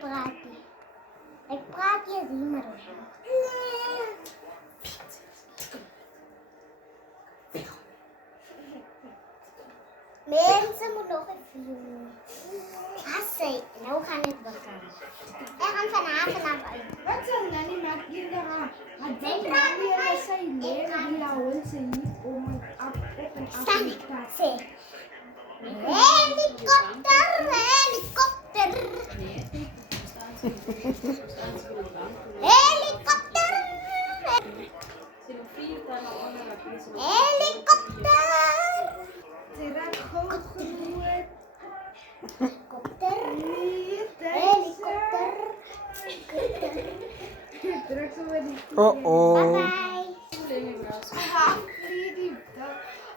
praat nie. Ek praat hier maar. Mensen moeten nog even doen. Hasse, nou gaan ik bakken. Ik ga vanavond naar buiten. Wat zijn dan die maak hier gaan? Het zijn hier zijn leren die houden ze niet om het op en af te staan. Zeg. Helikopter, helikopter. Helikopter. Helikopter. Ze raakt gewoon goed. Helikopter. Helikopter. Helikopter. Druk zo met die Oh oh. Bye.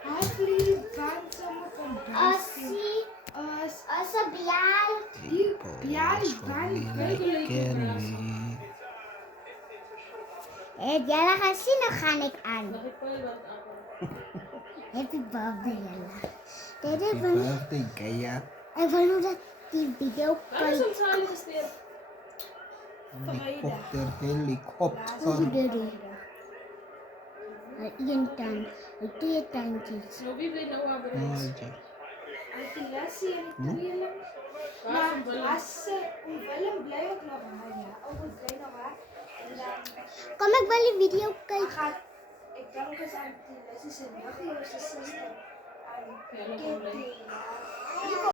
Hij vliegt van zomaar van Ossie. Osse bial. die pial van Hey, Jella gaan zien of ga ik aan? Happy birthday, Jella. Dit is Birthday Gaia. ik wil nu dat die video kijkt. Helikopter, helikopter. Goederen. Eén tand. Twee tandjes. Oh, ja. Als die lessen en die tweeling. Maar als ze Willem blij ook nog aan, ja. Ook een blij nog aan. En dan Kom ik wel die video kijken? gaat, ik denk eens aan die lessen zijn nog hier, zijn zuster. Aan Kitty.